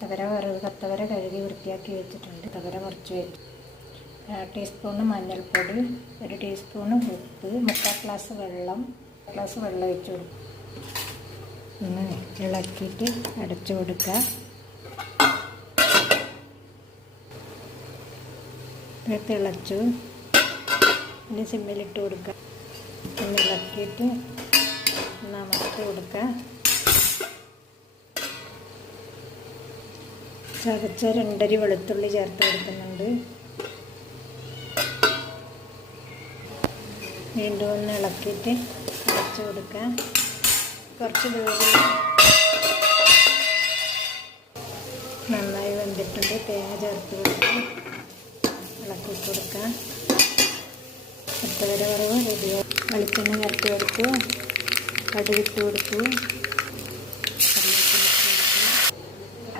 കത്തവര കഴുകി വൃത്തിയാക്കി വെച്ചിട്ടുണ്ട്. കത്തവര കുറച്ച് വെച്ചു. 1 ടീസ്പൂണ് മഞ്ഞൾപ്പൊടി, 1 ടീസ്പൂണ് ഉപ്പ്, 3/4 ഗ്ലാസ് വെള്ളം ഒഴിച്ചു കൊടുക്കും. ഒന്ന് ഇളക്കിയിട്ട് അടച്ചു കൊടുക്കുക. തിളച്ചു. ഇനി സിമ്മിലിട്ട് കൊടുക്കുക. ഒന്ന് ഇളക്കിയിട്ട് അമർത്തി കൊടുക്കുക. ചതച്ച 2 അരി വെളുത്തുള്ളി ചേർത്ത് കൊടുക്കുന്നുണ്ട്. വീണ്ടും ഒന്ന് ഇളക്കിയിട്ട് അടച്ചു കൊടുക്കുക. കുറച്ച് വേവിൽ നന്നായി വെന്തിട്ടുണ്ട്. തേങ്ങ ചേർത്ത് കൊടുക്കുക. ഇളക്കി കൊടുക്കുക. കത്തവര വറവ് റെഡിയായി. വെളിച്ചെണ്ണ ചേർത്ത് കൊടുത്തു. കടുകിട്ട് കൊടുത്തു.